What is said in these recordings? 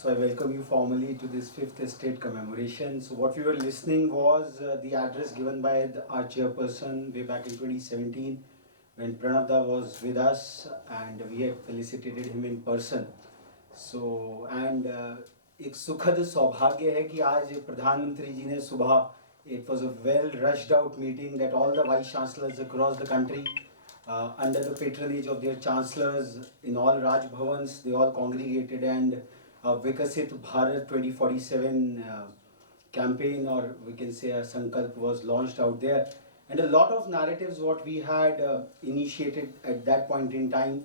So I welcome you formally to this 5th Estate commemoration. So what we were listening was the address given by our chairperson way back in 2017 when Pranavda was with us and we had felicitated him in person. So and एक सुखद सौभाग्य है कि आज प्रधानमंत्री जी ने सुबह it was a well rushed out meeting that all the vice chancellors across the country under the patronage of their chancellors in all Raj Bhavans they all congregated and Vikasit Bharat 2047 campaign, or we can say a Sankalp, was launched out there. And a lot of narratives what we had initiated at that point in time,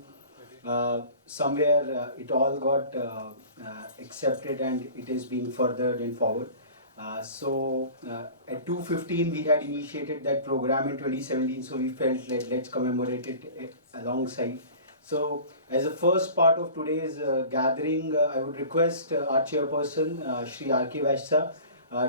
somewhere it all got accepted and it is being furthered and forward. So at 2:15 we had initiated that program in 2017, so we felt like let's commemorate it alongside. So as a first part of today's gathering, I would request our chairperson, Shri R.K. Vaishya,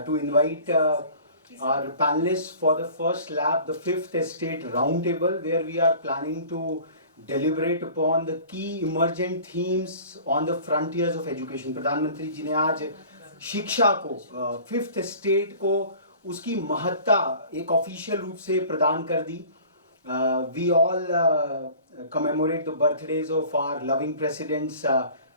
to invite our panelists for the first lap, the 5th Estate Roundtable, where we are planning to deliberate upon the key emergent themes on the frontiers of education. प्रधानमंत्री जी ने आज शिक्षा को, 5th Estate को उसकी महत्ता एक official रूप से प्रदान कर दी. We all commemorate the birthdays of our loving presidents.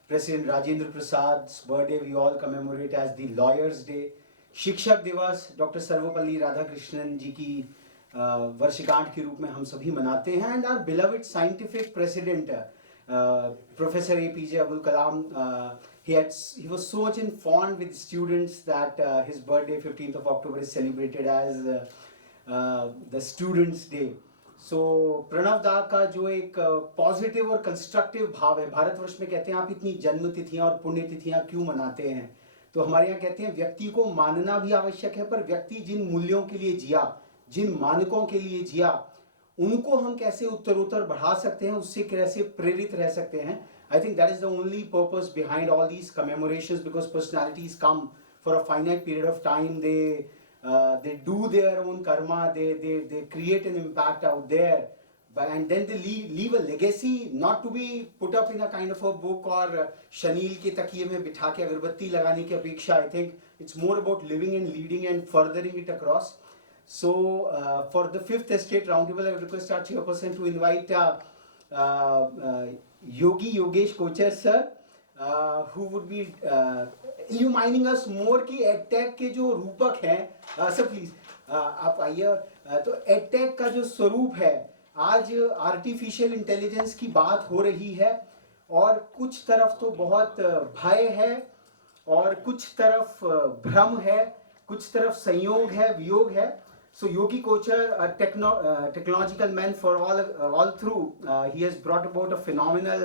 President Rajendra Prasad's birthday we all commemorate as the Lawyers' Day. शिक्षक दिवस डॉक्टर सर्वपल्ली राधाकृष्णन जी की वर्षगांठ के रूप में हम सभी मनाते हैं. And our beloved scientific president, Professor APJ Abdul Kalam, he was so much fond with students that his birthday 15th of October is celebrated as the Students' Day. सो प्रणव दा का जो एक पॉजिटिव और कंस्ट्रक्टिव भाव है, भारतवर्ष में कहते हैं आप इतनी जन्म तिथियां और पुण्य तिथियां क्यों मनाते हैं, तो हमारे यहाँ कहते हैं व्यक्ति को मानना भी आवश्यक है, पर व्यक्ति जिन मूल्यों के लिए जिया, जिन मानकों के लिए जिया, उनको हम कैसे उत्तरोत्तर बढ़ा सकते हैं, उससे कैसे प्रेरित रह सकते हैं. I think that is the only purpose behind all these commemorations, because personalities come for a finite period of time. They do their own karma, they create an impact out there, and then they leave a legacy, not to be put up in a kind of a book or शनील के तकिए में बिठा के अगरबत्ती लगाने की अपेक्षा. I think it's more about living and leading and furthering it across. So for the 5th Estate Roundtable, I would request our chairperson to invite Yogi Yogesh Kochhar sir, who would be illumining us more कि edtech के जो रूपक हैं. Sir please आप आइए. तो edtech का जो स्वरूप है, आज आर्टिफिशियल इंटेलिजेंस की बात हो रही है और कुछ तरफ तो बहुत भय है और कुछ तरफ भ्रम है, कुछ तरफ संयोग है, वियोग है. So Yogi Kochhar, a technological man for all through, he has brought about a phenomenal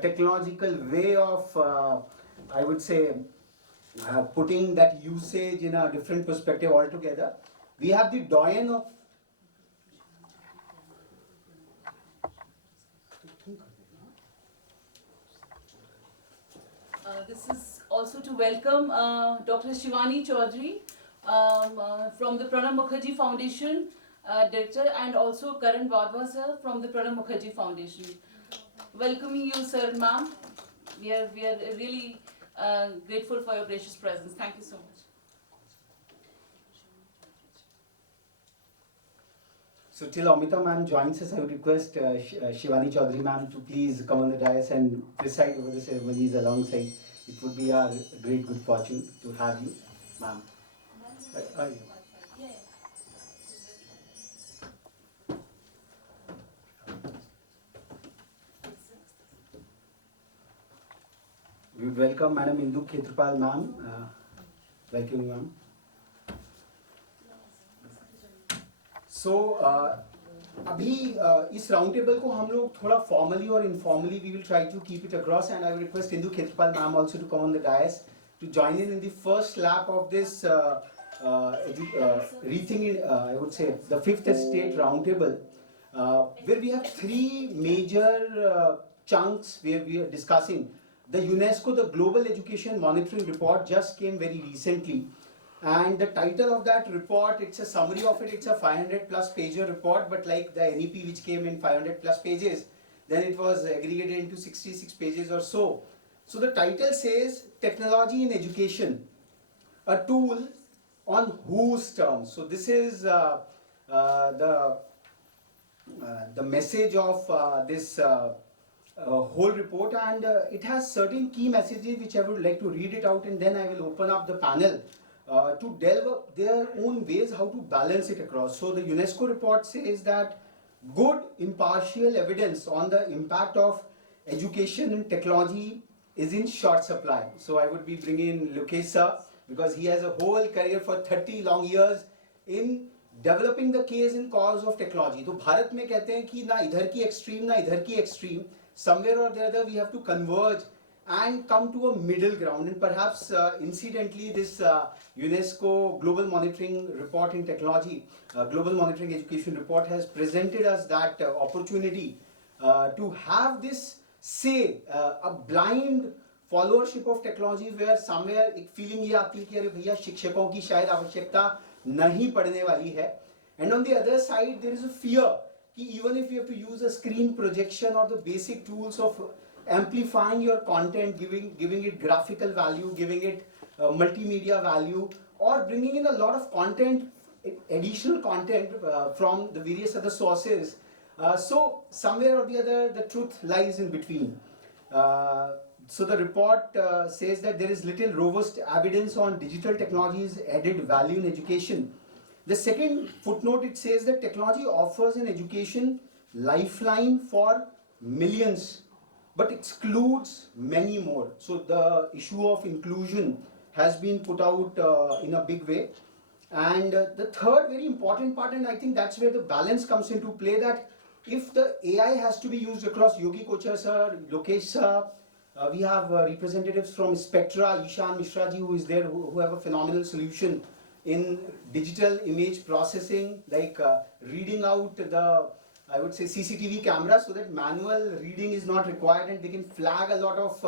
technological way of, I would say, putting that usage in a different perspective altogether. We have the doyen of this is also to welcome Dr. Shivani Chaudhary from the Pranab Mukherjee Foundation, Director, and also Karan Wadhwa sir from the Pranab Mukherjee Foundation. Welcoming you, sir, ma'am. We are really grateful for your gracious presence. Thank you so much. So till Amita ma'am joins us, I would request Shivani Chaudhary ma'am to please come on the dais and preside over the ceremonies alongside. It would be our great good fortune to have you, ma'am. We would welcome Madam Indu Khetrapal ma'am. Welcome ma'am. So अभी इस round table को हम लोग थोड़ा formally और informally we will try to keep it across, and I will request Indu Khetrapal ma'am also to come on the dais to join in the first lap of this ReTHINK, I would say, the 5th Estate Roundtable, where we have 3 major chunks where we are discussing. The UNESCO, the Global Education Monitoring Report just came very recently, and the title of that report, it's a summary of it, it's a 500 plus pager report, but like the NEP which came in 500 plus pages, then it was aggregated into 66 pages or so. So the title says technology in education, a tool on whose terms. So this is the message of this whole report, and it has certain key messages which I would like to read it out, and then I will open up the panel to delve their own ways how to balance it across. So the UNESCO report says that good impartial evidence on the impact of education and technology is in short supply. So I would be bringing Yogesh sir, because he has a whole career for 30 long years in developing the case in cause of technology. तो भारत में कहते हैं कि ना इधर की extreme ना इधर की extreme, somewhere or the other we have to converge and come to a middle ground. And perhaps incidentally this UNESCO global monitoring report in technology, global monitoring education report has presented us that opportunity to have this say a blind followership of technology where somewhere एक feeling ये आती है कि अरे भैया शिक्षकों की शायद आवश्यकता नहीं पड़ने वाली है. And on the other side there is a fear कि even if you have to use a screen projection or the basic tools of amplifying your content, giving it graphical value, giving it multimedia value, or bringing in a lot of content, additional content from the various other sources. So somewhere or the other the truth lies in between. So the report says that there is little robust evidence on digital technologies added value in education. The second footnote, it says that technology offers an education lifeline for millions but excludes many more. So the issue of inclusion has been put out in a big way. And the third very important part, and I think that's where the balance comes into play, that if the AI has to be used across, Yogi Kochhar sir, Yogesh sir, we have representatives from Spectra, Ishan Mishra ji, who is there, who have a phenomenal solution in digital image processing, like reading out the, I would say, CCTV camera, so that manual reading is not required, and they can flag a lot of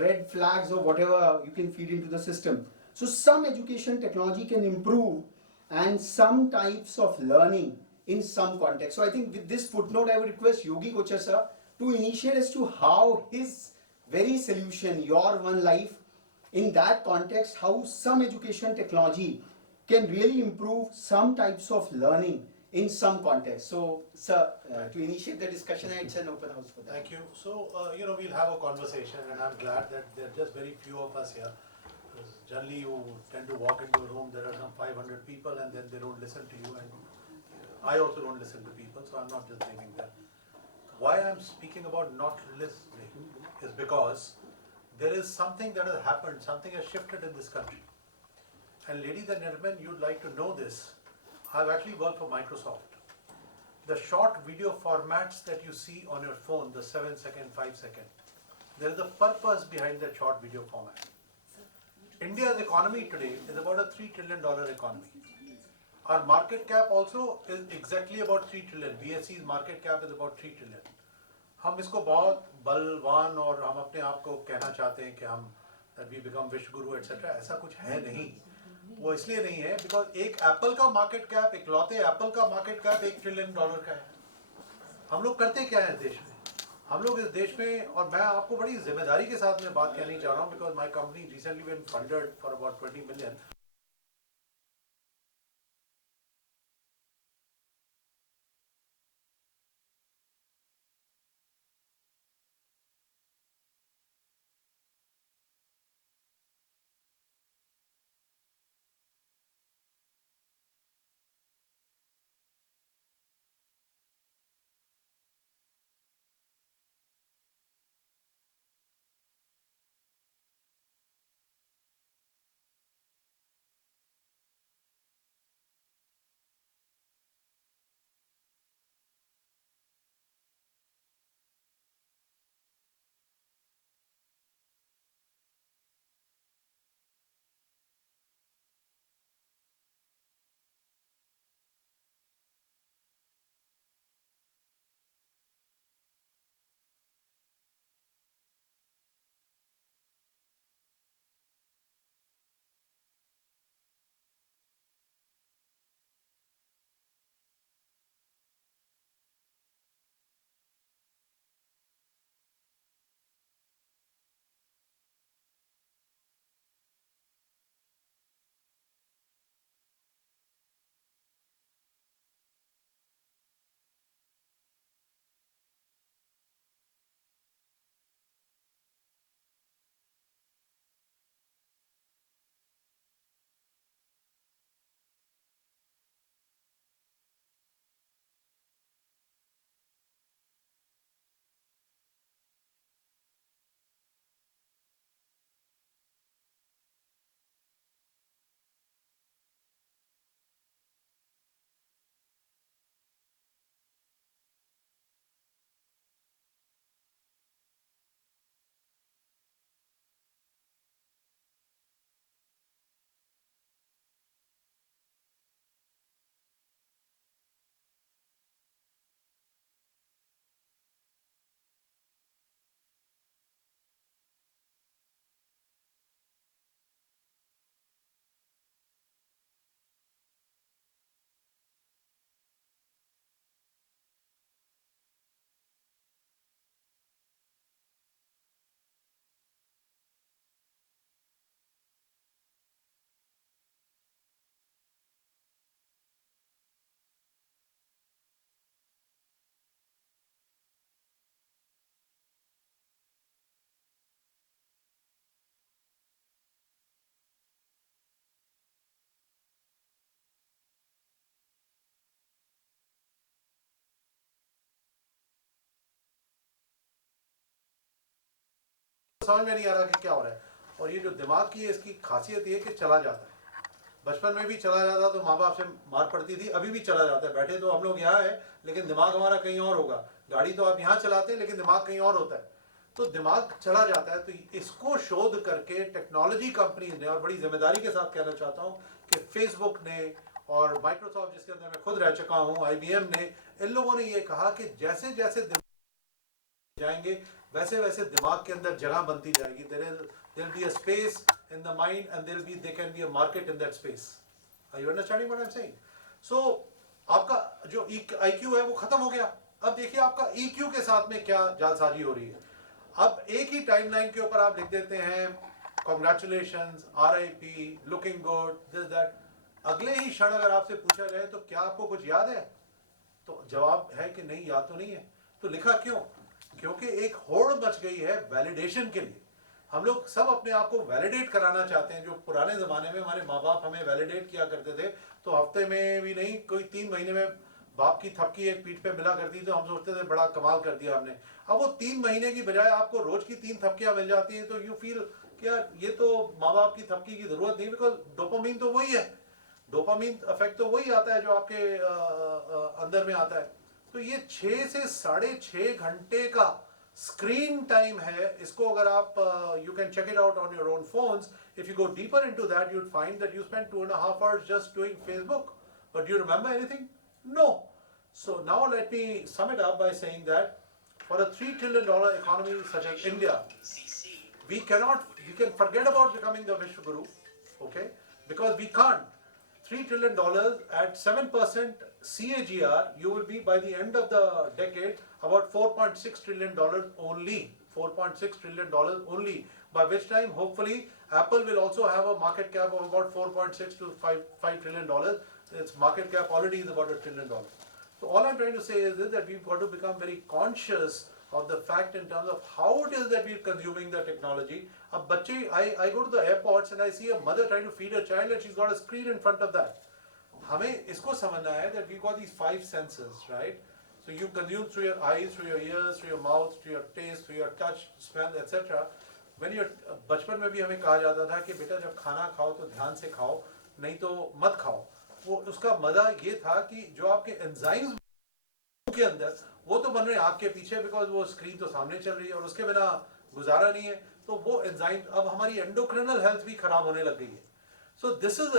red flags or whatever you can feed into the system. So some education technology can improve and some types of learning in some context. So I think with this footnote, I would request Yogi Kochhar sir to initiate as to how his very solution, your one life, in that context, how some education technology can really improve some types of learning in some context. So sir, to initiate the discussion, it's an open house for that. Thank you. So we'll have a conversation, and I'm glad that there are just very few of us here. Because generally you tend to walk into a room, there are some 500 people, and then they don't listen to you, and I also don't listen to people, so I'm not just blaming them. Why I'm speaking about not listening is because there is something that has happened, something has shifted in this country. And ladies and gentlemen, you'd like to know this. I've actually worked for Microsoft. The short video formats that you see on your phone, the 7-second, 5-second, there is a purpose behind that short video format. India's economy today is about a $3 trillion economy. Our market cap also is exactly about 3 trillion. BSE's market cap is about 3 trillion. हम इसको बहुत बलवान और हम अपने आप को कहना चाहते हैं कि हम that we become विश्व गुरु एटसेट्रा, ऐसा कुछ है नहीं. वो इसलिए नहीं है बिकॉज एक एप्पल का मार्केट कैप, इकलौते एप्पल का मार्केट कैप $1 ट्रिलियन का है. हम लोग करते क्या है इस देश में? हम लोग इस देश में, और मैं आपको बड़ी जिम्मेदारी के साथ में बात कहनी चाह रहा हूँ because my company recently been funded for about 20 million. समझ में नहीं आ रहा कि क्या हो रहा है। और ये जो दिमाग की है इसकी खासियत ये है कि चला जाता है। बचपन में भी चला जाता तो माँ बाप से मार पड़ती थी, अभी भी चला जाता है। बैठे तो हम लोग यहाँ है लेकिन दिमाग हमारा कहीं और होगा। गाड़ी तो आप यहाँ चलाते हैं लेकिन दिमाग कहीं और होता है, तो दिमाग चला जाता है। तो इसको शोध करके टेक्नोलॉजी कंपनीज ने, और बड़ी जिम्मेदारी के साथ कहना चाहता हूँ कि फेसबुक ने और माइक्रोसॉफ्ट जिसके अंदर मैं खुद रह चुका हूँ, IBM ने, इन लोगों ने ये कहा कि जैसे जैसे जाएंगे वैसे वैसे दिमाग के अंदर जगह बनती जाएगी। there will be a space in the mind and there can be a market in that space. Are you understanding what I'm saying? So आपका जो IQ है वो खत्म हो गया। अब देखिए आपका EQ के साथ में क्या जालसाजी हो रही है। अब एक ही टाइमलाइन के ऊपर आप लिख देते हैं congratulations, RIP, looking good, this that। अगले ही क्षण अगर आपसे पूछा जाए तो क्या आपको कुछ याद है, तो जवाब है कि नहीं, याद तो नहीं है। तो लिखा क्यों? क्योंकि एक होड़ मच गई है वैलिडेशन के लिए। हम लोग सब अपने आप को वैलिडेट कराना चाहते हैं। जो पुराने ज़माने में हमारे माँ बाप हमें वैलिडेट किया करते थे, तो हफ्ते में भी नहीं, कोई 3 महीने में बाप की थपकी एक पीठ पे मिला करती, तो हम सोचते थे बड़ा कमाल कर दिया हमने। अब वो 3 महीने की बजाय आपको रोज की 3 थपकियाँ मिल जाती हैं, तो यू फील कि यार ये तो माँ बाप की थपकी की ज़रूरत नहीं, बिकॉज डोपामीन तो वही है, डोपामीन इफेक्ट तो वही आता है जो आपके अंदर में आता है। तो ये 6 से 6.5 घंटे का स्क्रीन टाइम है। इसको अगर आप you can check it out on your own phones. If you go deeper into that you would find that you spend 2.5 hours just doing Facebook. But do you remember anything? No. So now let me sum it up by saying that for a $3 trillion economy such as India, we can forget about becoming the Vishwaguru, okay? Because we can't. $3 trillion at 7% CAGR, you will be by the end of the decade about $4.6 trillion only. $4.6 trillion only. By which time, hopefully, Apple will also have a market cap of about $4.6 to $5 trillion. Its market cap already is about $1 trillion. So all I'm trying to say is this, that we've got to become very conscious of the fact in terms of how it is that we're consuming the technology. I go to the airports and I see a mother trying to feed a child and she's got a screen in front of that. हमें इसको समझना है that we've got these 5 senses, right? So you consume through your eyes, through your ears, through your mouth, through your taste, through your touch, smell, etc. When you're बचपन में भी हमें कहा जाता था कि बेटा जब खाना खाओ तो ध्यान से खाओ, नहीं तो मत खाओ। वो उसका मजा ये था कि जो आपके एंजाइम्स के अंदर वो तो बन रहे हैं आँख के पीछे, बिकॉज वो स्क्रीन तो सामने चल रही है और उसके बिना गुजारा नहीं है। तो वो एंजाइम, अब हमारी एंडोक्रिनल हेल्थ भी खराब होने लग गई है। So this is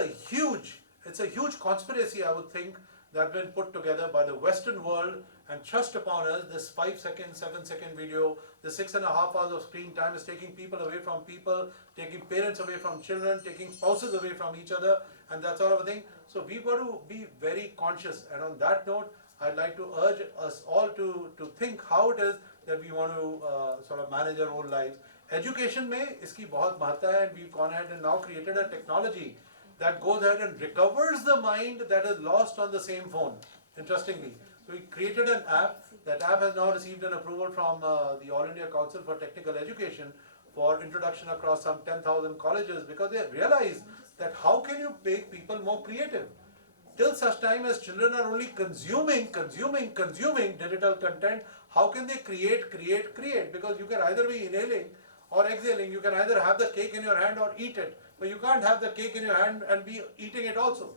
it's a huge conspiracy, I would think, that been put together by the Western world and thrust upon us. This 5-second, 7-second video, the 6.5 hours of screen time is taking people away from people, taking parents away from children, taking spouses away from each other, and that sort of a thing. So we've got to be very conscious. And on that note, I'd like to urge us all to think how it is that we want to sort of manage our own lives. Education में इसकी बहुत महत्ता है, and we've gone ahead and now created a technology that goes ahead and recovers the mind that is lost on the same phone, interestingly. So we created an app. That app has now received an approval from the All India Council for Technical Education for introduction across some 10,000 colleges, because they realize that how can you make people more creative? Till such time as children are only consuming digital content, how can they create? Because you can either be inhaling or exhaling. You can either have the cake in your hand or eat it, but you can't have the cake in your hand and be eating it also.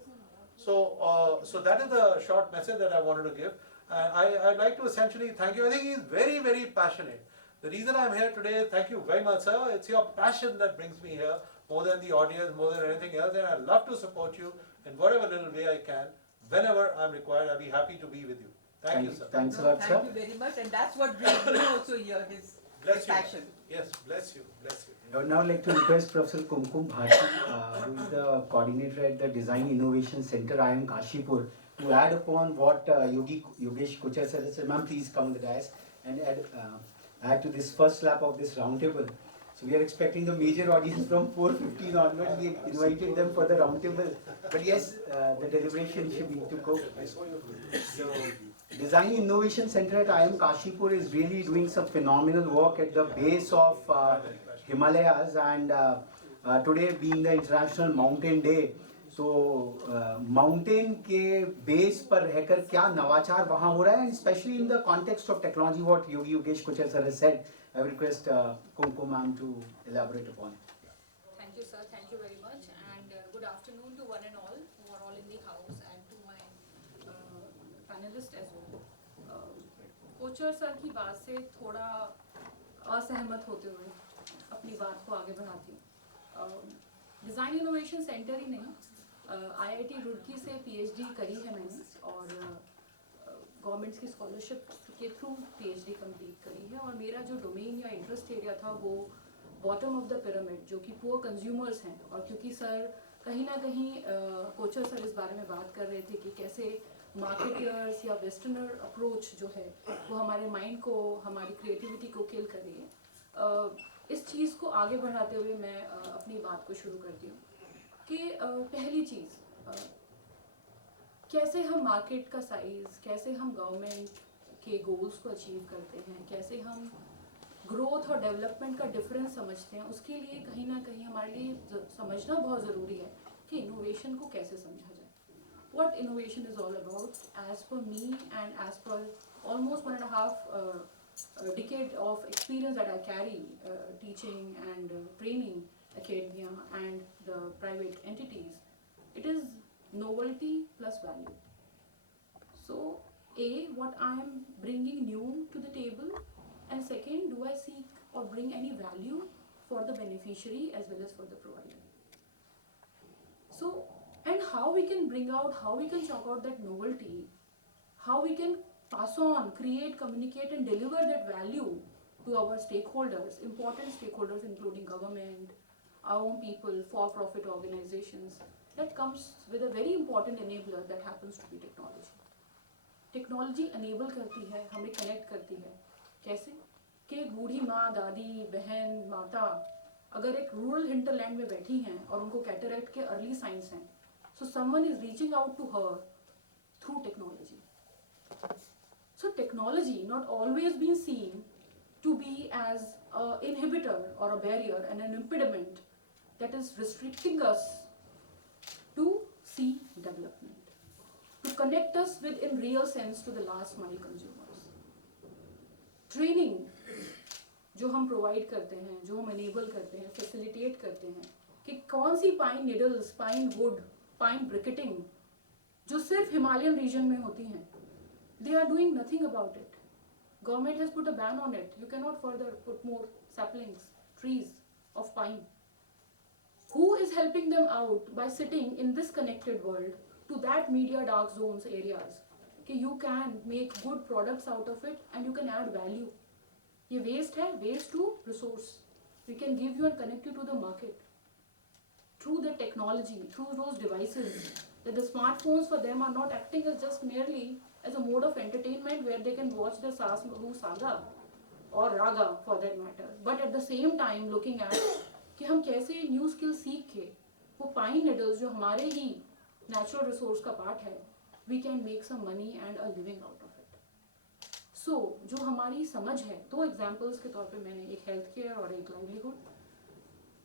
So that is the short message that I wanted to give. I'd like to essentially thank you. I think he's very, very passionate. The reason I'm here today, thank you very much, sir. It's your passion that brings me here, more than the audience, more than anything else. And I'd love to support you in whatever little way I can. Whenever I'm required, I'll be happy to be with you. Thank you, sir. Thanks a lot, sir. Thank you very much, and that's what brings me also here, his passion. Yes, bless you, bless you. I would now like to request Professor Kumkum Bharti, who is the coordinator at the Design Innovation Center, IIM Kashipur, to add upon what Yogesh Kochhar said. Ma'am, please come on the dais and add to this first lap of this roundtable. So we are expecting the major audience from 4:15 onwards. We invited them for the roundtable, but yes, the deliberation should be to go. So, Design Innovation Center at IIM Kashipur is really doing some phenomenal work at the base of Himalayas, and today being the International Mountain Day, so mountain के base पर रहकर क्या नवाचार वहाँ हो रहा है, and especially in the context of technology, what Yogesh Kochhar sir has said, I will request Kumkum ma'am to elaborate upon it. Thank you, sir. Thank you very much. And good afternoon to one and all who are all in the house and to my panelists as well. Kochar sir की बात से थोड़ा असहमत होते हुए अपनी बात को आगे बढ़ाती हूँ. डिज़ाइन इनोवेशन सेंटर ही नहीं, आईआईटी रुड़की से पीएचडी करी है मैंने और गवर्नमेंट्स की स्कॉलरशिप के थ्रू पीएचडी कंप्लीट करी है. और मेरा जो डोमेन या इंटरेस्ट एरिया था वो बॉटम ऑफ द पिरामिड जो कि पुअर कंज्यूमर्स हैं. और क्योंकि सर कहीं ना कहीं कोचर सर इस बारे में बात कर रहे थे कि कैसे मार्केटर्स या वेस्टर्नर अप्रोच जो है वो हमारे माइंड को, हमारी क्रिएटिविटी को किल कर रही है. इस चीज़ को आगे बढ़ाते हुए मैं अपनी बात को शुरू करती हूँ कि पहली चीज़, कैसे हम मार्केट का साइज़, कैसे हम गवर्नमेंट के गोल्स को अचीव करते हैं, कैसे हम ग्रोथ और डेवलपमेंट का डिफरेंस समझते हैं, उसके लिए कहीं ना कहीं हमारे लिए समझना बहुत ज़रूरी है कि इनोवेशन को कैसे समझा जाए. What innovation is all about, as per me and as per almost 1.5 decade of experience that I carry teaching and training academia and the private entities, it is novelty plus value. So A, what I am bringing new to the table, and second, do I seek or bring any value for the beneficiary as well as for the provider. So, and how we can bring out, how we can chalk out that novelty, how we can pass on, create, communicate and deliver that value to our stakeholders, important stakeholders including government, our own people, for-profit organizations, that comes with a very important enabler that happens to be technology. Technology enable करती है, हमें connect करती है. कैसे कि एक बूढ़ी माँ, दादी, बहन, माता अगर एक रूरल हिंटरलैंड में बैठी हैं और उनको कैटरेक्ट के अर्ली साइंस हैं, so someone is reaching out to her through technology. So technology not always been seen to be as an inhibitor or a barrier and an impediment that is restricting us to see development, to connect us with in real sense to the last mile consumers. Training जो हम provide करते हैं, जो हम enable करते हैं, facilitate करते हैं कि कौन सी pine needles, pine wood, pine briquetting जो सिर्फ हिमालयन रीजन में होती हैं, they are doing nothing about it. Government has put a ban on it. You cannot further put more saplings, trees of pine. Who is helping them out by sitting in this connected world to that media dark zones areas? कि you can make good products out of it and you can add value. ये waste है, waste to resource. We can give you and connect you to the market through the technology, through those devices. That the smartphones for them are not acting as just merely as a mode of entertainment where they can watch the saga or raga for that matter. But at the same time looking at कि हम कैसे new skills सीख के वो pine needles जो हमारे ही natural resource का part है, we can make some money and a living out of it. So जो हमारी समझ है, दो examples के तौर पे मैंने एक health care और एक livelihood.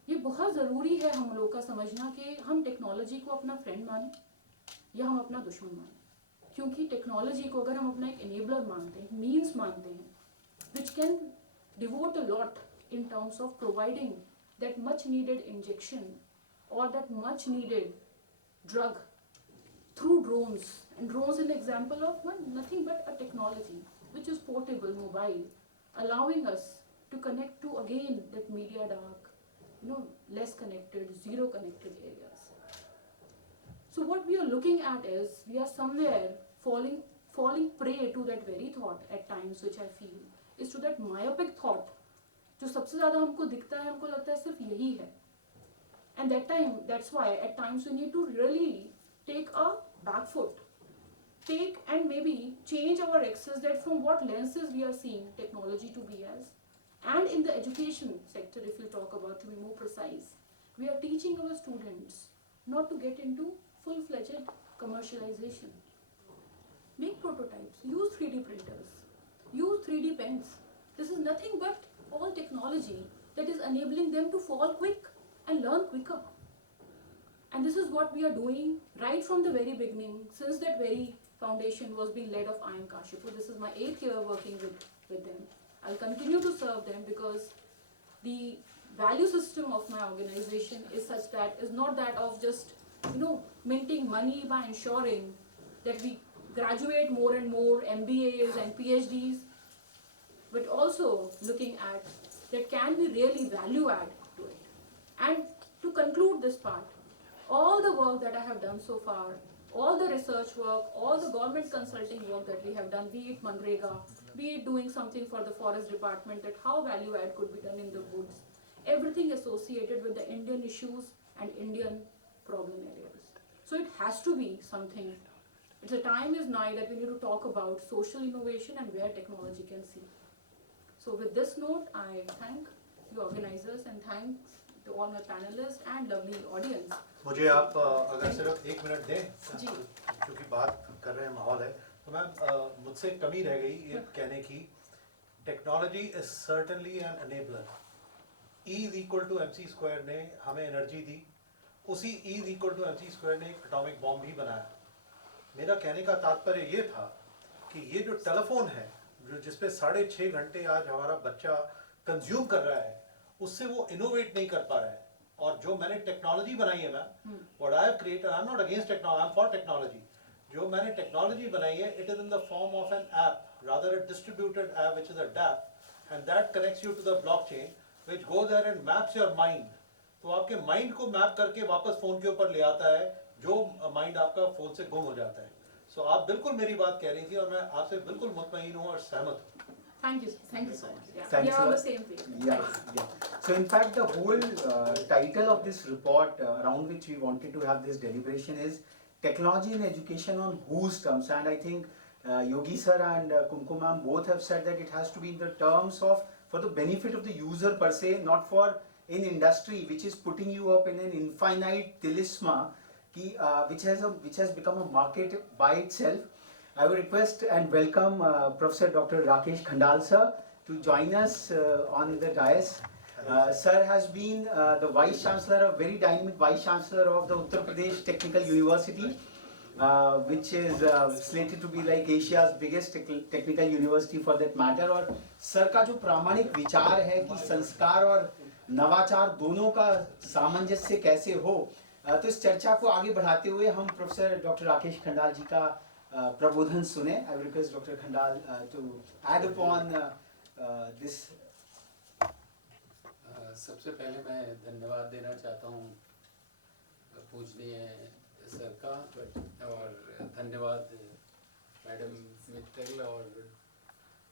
ये बहुत ज़रूरी है हम लोग का समझना कि हम टेक्नोलॉजी को अपना फ्रेंड मानें या हम अपना दुश्मन मानें. क्योंकि टेक्नोलॉजी को अगर हम अपना एक एनेबलर मानते हैं, मीन्स मानते हैं, which can devote a lot in terms of providing that much needed injection or that much needed drug through drones. And drones is an example of nothing but a technology which is portable, mobile, allowing us to connect to again that media dark, less connected, zero connected areas. So what we are looking at is we are somewhere falling prey to that very thought at times, which I feel is to that myopic thought जो सबसे ज़्यादा हमको दिखता है, हमको लगता है सिर्फ यही है. And that's why at times we need to really take a back foot, take and maybe change our axis that from what lenses we are seeing technology to be as. And in the education sector, if you talk about to be more precise, we are teaching our students not to get into full-fledged commercialization. Make prototypes, use 3D printers, use 3D pens. This is nothing but all technology that is enabling them to fall quick and learn quicker. And this is what we are doing right from the very beginning, since that very foundation was being led of I am Kashipur. This is my 8th year working with them. I'll continue to serve them because the value system of my organization is such that is not that of just minting money by ensuring that we graduate more and more MBAs and PhDs, but also looking at that can we really value add to it. And to conclude this part, all the work that I have done so far, all the research work, all the government consulting work that we have done, be it Manrega, be it doing something for the forest department, that how value add could be done in the woods, everything associated with the Indian issues and Indian problem areas. So it has to be something. The time is nigh that we need to talk about social innovation and where technology can see. So with this note, I thank the organizers and thanks to all my panelists and lovely audience. मुझे आप अगर सिर्फ 1 minute दें, जी। क्योंकि बात कर रहे हैं माहौल है, तो मैम मुझसे कमी रह गई ये कहने की, technology is certainly an enabler. E is equal to mc² ने हमें एनर्जी दी, उसी E is equal to mc² ने एक एटॉमिक बॉम्ब भी बनाया. मेरा कहने का तात्पर्य ये था कि ये जो टेलीफोन है, जो जिसपे 6.5 घंटे आज हमारा बच्चा कंज्यूम कर रहा है, उससे वो इनोवेट नहीं कर पा रहा है. और जो मैंने टेक्नोलॉजी बनाई है ma'am, what I have created, I am not against technology, I am for technology. जो मैंने टेक्नोलॉजी बनाई है, it is in the form of an app, rather a distributed app which is a dapp, and that connects you to the blockchain which goes there and maps your mind. तो आपके mind को map करके वापस phone के ऊपर ले आता है, जो माइंड आपका फोन से गुम हो जाता है. सो आप बिल्कुल मेरी बात कह रही थी और मैं आपसे बिल्कुल मुतमईन हूँ और सहमत हूँ. Thank you so much. Yeah. Thanks We are a on the lot. same page. Yeah. So in fact, the whole title of this report around which we wanted to have this deliberation is technology in education on whose terms. And I think Yogi sir and Kumkum ma'am both have said that it has to be in the terms of for the benefit of the user per se, not for in industry which is putting you up in an infinite talisma, which has become a market by itself. I would request and welcome Professor Dr. Rakesh Khandal sir to join us on the dais. Sir has been the Vice Chancellor, a very dynamic Vice Chancellor of the Uttar Pradesh Technical University, which is slated to be like Asia's biggest technical university for that matter. और sir का जो प्रामाणिक विचार है कि संस्कार और नवाचार दोनों का सामंजस्य कैसे हो, तो इस चर्चा को आगे बढ़ाते हुए हम प्रोफेसर डॉक्टर राकेश खंडाल जी का प्रबोधन सुने. I will request Dr. Khandal to add upon this. सबसे पहले मैं धन्यवाद देना चाहता हूँ पूजनीय सर का, और धन्यवाद मैडम मित्तल, और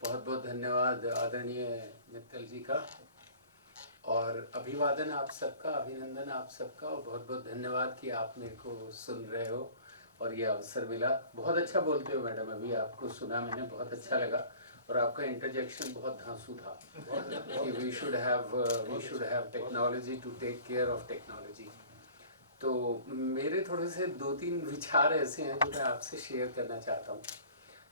बहुत बहुत धन्यवाद आदरणीय मित्तल जी का, और अभिवादन आप सबका, अभिनंदन आप सबका, और बहुत बहुत धन्यवाद कि आप मेरे को सुन रहे हो और ये अवसर मिला. बहुत अच्छा बोलते हो मैडम, अभी आपको सुना मैंने, बहुत अच्छा लगा, और आपका इंटरजेक्शन बहुत धांसू था कि we should have technology to take care of technology. तो मेरे थोड़े से 2-3 विचार ऐसे हैं जो मैं आपसे शेयर करना चाहता हूँ,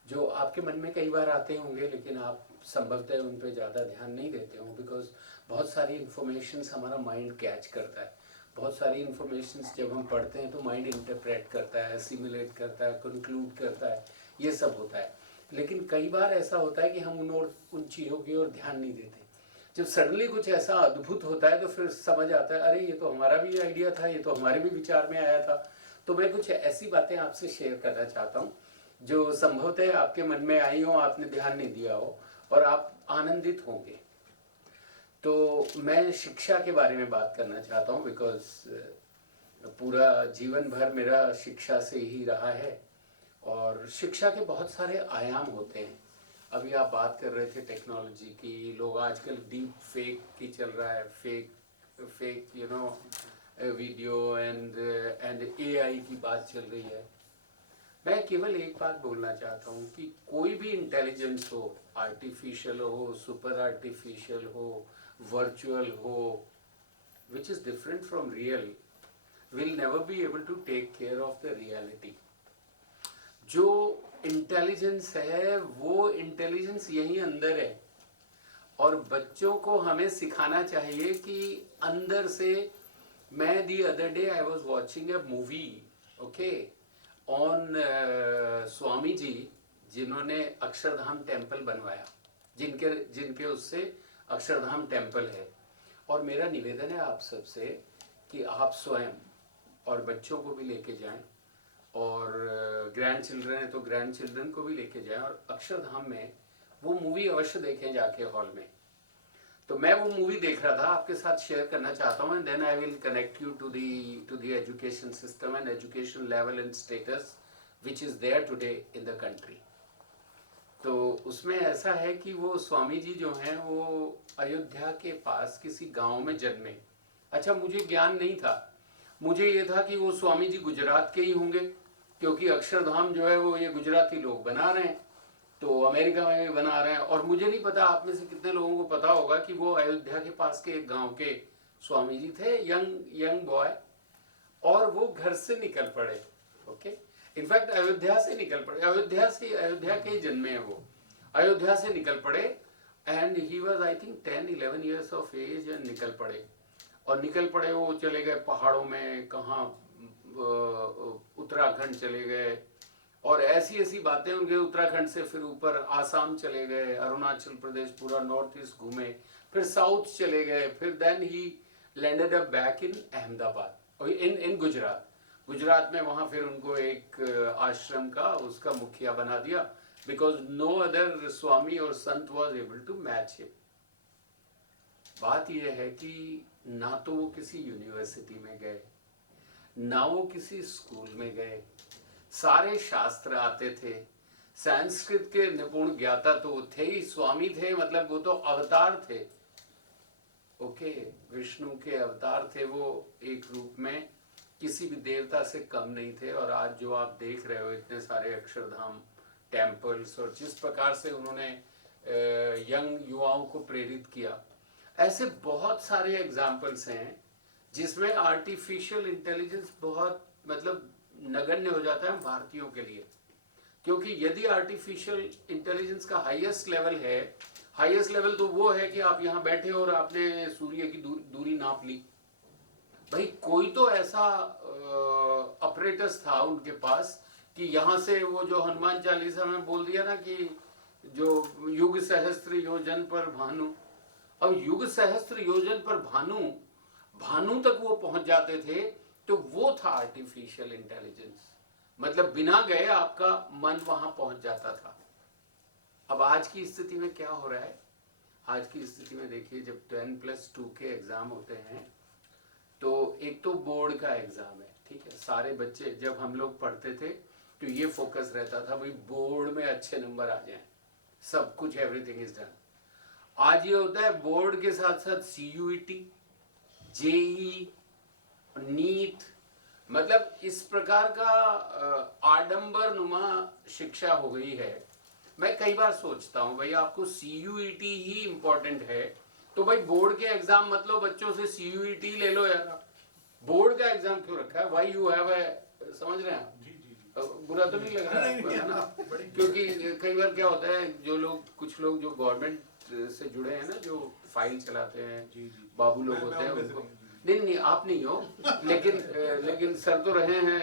जो आपके मन में कई बार आते होंगे, लेकिन आप संभवतः उन पर ज़्यादा ध्यान नहीं देते हो, बिकॉज बहुत सारी इन्फॉर्मेशंस हमारा माइंड कैच करता है. बहुत सारी इन्फॉर्मेशंस जब हम पढ़ते हैं तो माइंड इंटरप्रेट करता है, सिमुलेट करता है, कंक्लूड करता है, ये सब होता है. लेकिन कई बार ऐसा होता है कि हम उन चीज़ों की ओर ध्यान नहीं देते. जब सडनली कुछ ऐसा अद्भुत होता है तो फिर समझ आता है, अरे ये तो हमारा भी आइडिया था, ये तो हमारे भी विचार में आया था. तो मैं कुछ ऐसी बातें आपसे शेयर करना चाहता हूँ जो संभवतः आपके मन में आई हो, आपने ध्यान नहीं दिया हो, और आप आनंदित होंगे. तो मैं शिक्षा के बारे में बात करना चाहता हूँ, बिकॉज पूरा जीवन भर मेरा शिक्षा से ही रहा है, और शिक्षा के बहुत सारे आयाम होते हैं. अभी आप बात कर रहे थे टेक्नोलॉजी की, लोग आजकल डीप फेक की चल रहा है, फेक वीडियो एंड एआई की बात चल रही है. मैं केवल एक बात बोलना चाहता हूँ कि कोई भी इंटेलिजेंस हो, आर्टिफिशियल हो, सुपर आर्टिफिशियल हो, virtual हो, which is different from real, will never be able to take care of the reality. जो इंटेलिजेंस है वो इंटेलिजेंस यहीं अंदर है, और बच्चों को हमें सिखाना चाहिए कि अंदर से. मैं the other day I was watching a movie, okay, on Swami ji जिन्होंने अक्षरधाम टेम्पल बनवाया. जिनके उससे अक्षरधाम टेम्पल है। और मेरा निवेदन है आप सबसे कि आप स्वयं और बच्चों को भी लेके जाएं, और ग्रैंड चिल्ड्रन है तो ग्रैंड चिल्ड्रन को भी लेके जाएं, और अक्षरधाम में वो मूवी अवश्य देखें जाके हॉल में। तो मैं वो मूवी देख रहा था, आपके साथ शेयर करना चाहता हूँ, and then I will connect you to the education system and education level and status which is there today in the country. तो उसमें ऐसा है कि वो स्वामी जी जो हैं वो अयोध्या के पास किसी गांव में जन्मे। अच्छा, मुझे ज्ञान नहीं था, मुझे ये था कि वो स्वामी जी गुजरात के ही होंगे, क्योंकि अक्षरधाम जो है वो ये गुजराती लोग बना रहे हैं, तो अमेरिका में भी बना रहे हैं। और मुझे नहीं पता आप में से कितने लोगों को पता होगा कि वो अयोध्या के पास के एक गांव के स्वामी जी थे, यंग बॉय, और वो घर से निकल पड़े। ओके, इनफैक्ट अयोध्या से निकल पड़े, अयोध्या के ही जन्मे हैं वो, अयोध्या से निकल पड़े, and he was I think 10-11 years of age, and निकल पड़े। और निकल पड़े वो चले गए पहाड़ों में, कहाँ उत्तराखंड चले गए, और ऐसी ऐसी बातें उनके, उत्तराखंड से फिर ऊपर आसाम चले गए, अरुणाचल प्रदेश पूरा नॉर्थ ईस्ट घूमे, फिर साउथ चले गए, फिर then he landed up back in Ahmedabad, in Gujarat में। वहाँ फिर उनको एक आश्रम का उसका मुखिया बना दिया, बिकॉज नो अदर स्वामी और sant was able to match him. बात यह है कि ना तो वो किसी यूनिवर्सिटी में गए, ना वो किसी स्कूल में गए, सारे शास्त्र आते थे, संस्कृत के निपुण ज्ञाता तो थे ही, स्वामी थे, मतलब वो तो अवतार थे। ओके, विष्णु के अवतार थे वो, एक रूप में किसी भी देवता से कम नहीं थे। और आज जो आप देख रहे हो इतने सारे अक्षरधाम टेम्पल्स, और जिस प्रकार से उन्होंने यंग युवाओं को प्रेरित किया, ऐसे बहुत सारे एग्जाम्पल्स हैं जिसमें आर्टिफिशियल इंटेलिजेंस बहुत मतलब नगण्य हो जाता है भारतीयों के लिए। क्योंकि यदि आर्टिफिशियल इंटेलिजेंस का हाईएस्ट लेवल है, हाईएस्ट लेवल तो वो है कि आप यहाँ बैठे और आपने सूर्य की दूरी नाप ली। भाई कोई तो ऐसा ऑपरेटर्स था उनके पास कि यहाँ से वो जो हनुमान चालीसा में बोल दिया ना कि जो युग सहस्त्र योजन पर भानु, अब युग सहस्त्र योजन पर भानु तक वो पहुंच जाते थे, तो वो था आर्टिफिशियल इंटेलिजेंस। मतलब बिना गए आपका मन वहां पहुंच जाता था। अब आज की स्थिति में क्या हो रहा है? आज की स्थिति में देखिए, जब 10+2 के एग्जाम होते हैं तो एक तो बोर्ड का एग्जाम है, ठीक है। सारे बच्चे, जब हम लोग पढ़ते थे तो ये फोकस रहता था भाई बोर्ड में अच्छे नंबर आ जाएं, सब कुछ, एवरीथिंग इज डन। आज ये होता है बोर्ड के साथ साथ CUET, JEE, नीट, मतलब इस प्रकार का आडंबर नुमा शिक्षा हो गई है। मैं कई बार सोचता हूँ भाई आपको CUET ही इम्पोर्टेंट है तो भाई बोर्ड के एग्जाम मतलब बच्चों से CUET ले लो यार, बोर्ड का एग्जाम क्यों रखा है? वाई यू हैव ए, समझ रहे हैं आप? बुरा तो नहीं लग रहा है ना? क्योंकि कई बार क्या होता है, जो लोग, कुछ लोग जो गवर्नमेंट से जुड़े हैं ना, जो फाइल चलाते हैं, बाबू लोग होते हैं, उनको, नहीं आप नहीं हो, लेकिन सर तो रहे हैं